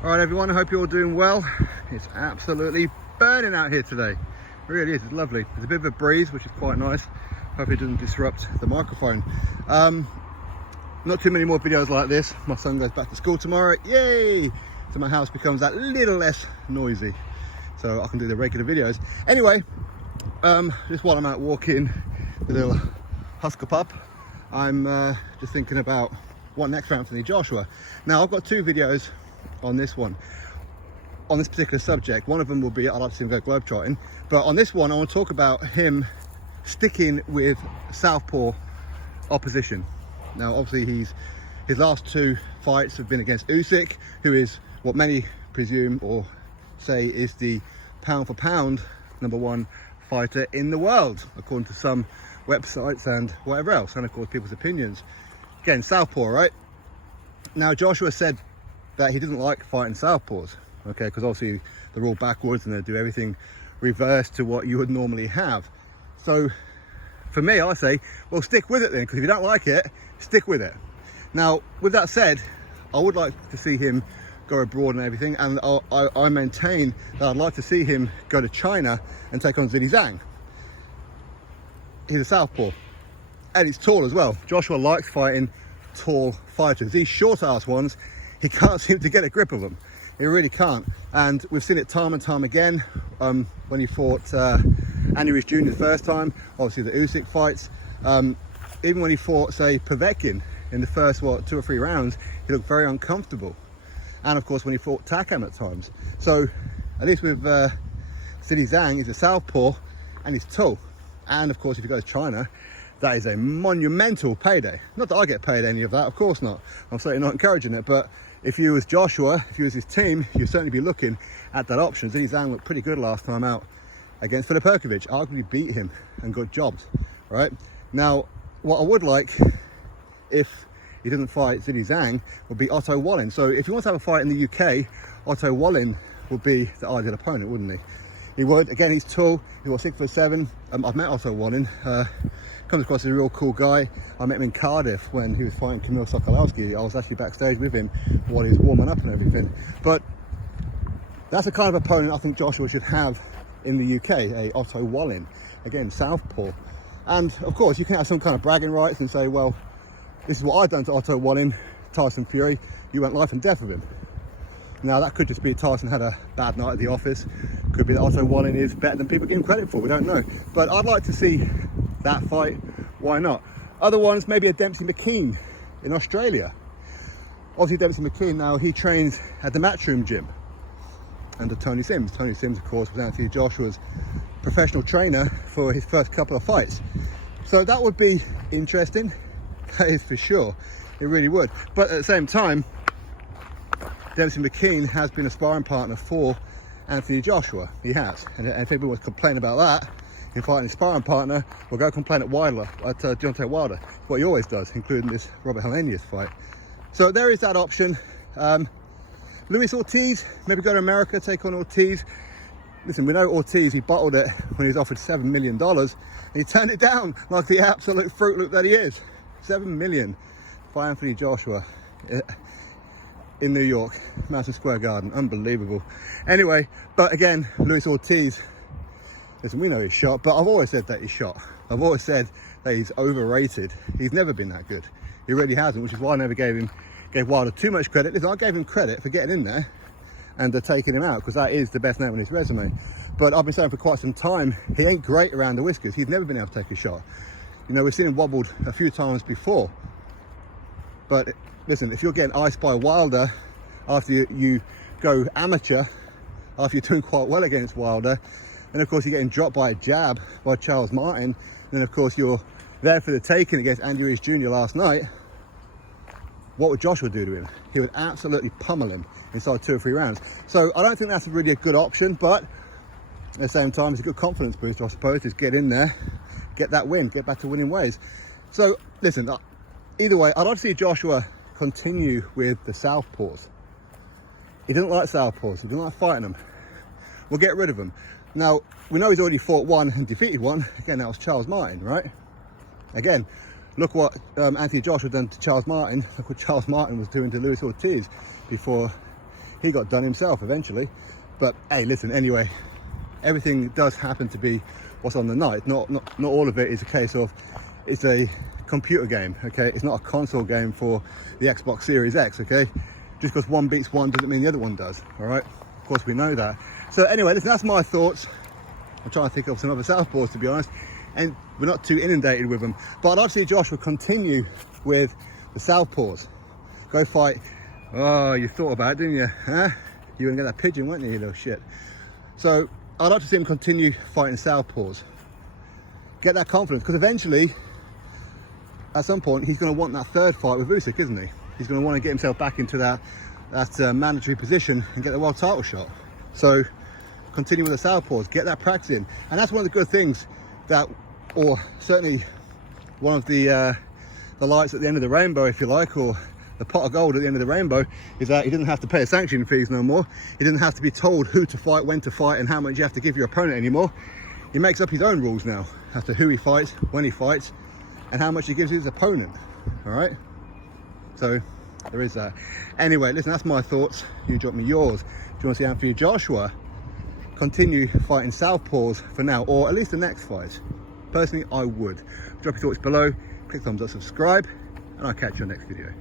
All right, everyone, I hope you're all doing well. It's absolutely burning out here today. It really is, it's lovely. There's a bit of a breeze, which is quite nice. Hope it doesn't disrupt the microphone. Not too many more videos like this. My son goes back to school tomorrow, yay! So my house becomes that little less noisy, so I can do the regular videos. Anyway, just while I'm out walking the little Husker pup, I'm just thinking about what next for Anthony Joshua. Now, I've got two videos on this one, on this particular subject. One of them will be, I'd like to see him go globetrotting, but on this one I want to talk about him sticking with Southpaw opposition. Now obviously his last two fights have been against Usyk, who is what many presume or say is the pound for pound #1 fighter in the world, according to some websites and whatever else, and of course people's opinions. Again, Southpaw, right? Now Joshua said that he doesn't like fighting Southpaws, okay, because obviously they're all backwards and they do everything reverse to what you would normally have. So for me, I say, well, stick with it then, because if you don't like it, stick with it. Now, with that said, I would like to see him go abroad and everything, and I maintain that I'd like to see him go to China and take on Zhang. He's a Southpaw, and he's tall as well. Joshua likes fighting tall fighters. These short-ass ones, he can't seem to get a grip of them. He really can't. And we've seen it time and time again when he fought Andy Ruiz Jr. the first time, obviously the Usyk fights. Even when he fought, say, Povetkin in the first, 2 or 3 rounds, he looked very uncomfortable. And of course, when he fought Takam at times. So, at least with Zhang, he's a Southpaw and he's tall. And of course, if you go to China, that is a monumental payday. Not that I get paid any of that, of course not. I'm certainly not encouraging it, but if you was Joshua, if you was his team, you'd certainly be looking at that option. Zhang looked pretty good last time out against Filipovic, arguably beat him and got jobbed, right? Now, what I would like, if he doesn't fight Zhang, would be Otto Wallin. So if he wants to have a fight in the UK, Otto Wallin would be the ideal opponent, wouldn't he? He would. Again, he's tall, he was 6'7". I've met Otto Wallin. Comes across as a real cool guy. I met him in Cardiff when he was fighting Kamil Sokolowski. I was actually backstage with him while he was warming up and everything. But that's the kind of opponent I think Joshua should have in the UK, a Otto Wallin. Again, Southpaw. And of course, you can have some kind of bragging rights and say, well, this is what I've done to Otto Wallin, Tyson Fury. You went life and death with him. Now, that could just be Tyson had a bad night at the office. Could be that Otto Wallin is better than people give him credit for. We don't know. But I'd like to see that fight. Why not? Other ones, maybe a Dempsey McKean in Australia. Obviously, Dempsey McKean now, he trains at the Matchroom gym under Tony Sims. Tony Sims, of course, was Anthony Joshua's professional trainer for his first couple of fights. So that would be interesting. That is for sure. It really would. But at the same time, Dempsey McKean has been a sparring partner for Anthony Joshua. He has. And if anyone was complaining about that, in fighting his sparring partner, will go complain at Deontay Wilder. What he always does, including this Robert Helenius fight. So there is that option. Luis Ortiz, maybe go to America, take on Ortiz. Listen, we know Ortiz, he bottled it when he was offered $7 million. And he turned it down like the absolute Fruit Loop that he is. $7 million for Anthony Joshua in New York, Madison Square Garden. Unbelievable. Anyway, but again, Luis Ortiz, listen, we know he's shot, but I've always said that he's shot. I've always said that he's overrated. He's never been that good. He really hasn't, which is why I never gave Wilder too much credit. Listen, I gave him credit for getting in there and taking him out, because that is the best name on his resume. But I've been saying for quite some time, he ain't great around the whiskers. He's never been able to take a shot. You know, we've seen him wobbled a few times before. But listen, if you're getting iced by Wilder after you go amateur, after you're doing quite well against Wilder, and of course you're getting dropped by a jab by Charles Martin, and then of course you're there for the taking against Andy Ruiz Jr. last night, what would Joshua do to him? He would absolutely pummel him inside 2 or 3 rounds. So I don't think that's really a good option, but at the same time, it's a good confidence booster, I suppose, is get in there, get that win, get back to winning ways. So listen, either way, I'd like to see Joshua continue with the Southpaws. He didn't like Southpaws, he didn't like fighting them. We'll get rid of them. Now, we know he's already fought one and defeated one. Again, that was Charles Martin, right? Again, look what Anthony Joshua done to Charles Martin. Look what Charles Martin was doing to Luis Ortiz before he got done himself eventually. But hey, listen, anyway, everything does happen to be what's on the night. Not all of it is a case of it's a computer game, okay? It's not a console game for the Xbox Series X, okay? Just because one beats one doesn't mean the other one does, all right? Of course, we know that. So anyway, listen, that's my thoughts. I'm trying to think of some other Southpaws, to be honest, and we're not too inundated with them. But I'd like to see Joshua continue with the Southpaws. Go fight. Oh, you thought about it, didn't you? Huh? You were gonna get that pigeon, weren't you, you little shit? So I'd like to see him continue fighting Southpaws. Get that confidence, because eventually, at some point, he's going to want that third fight with Usyk, isn't he? He's going to want to get himself back into that mandatory position and get the world title shot. So continue with the Southpaws, get that practice in. And that's one of the good things that, or certainly one of the lights at the end of the rainbow, if you like, or the pot of gold at the end of the rainbow, is that he doesn't have to pay sanctioning fees no more. He doesn't have to be told who to fight, when to fight, and how much you have to give your opponent anymore. He makes up his own rules now as to who he fights, when he fights, and how much he gives his opponent. All right, so there is that. Anyway, listen, that's my thoughts. You drop me yours. Do you want to see Anthony Joshua continue fighting Southpaws for now, or at least the next fight? Personally, I would. Drop your thoughts below, click thumbs up, subscribe, and I'll catch you on the next video.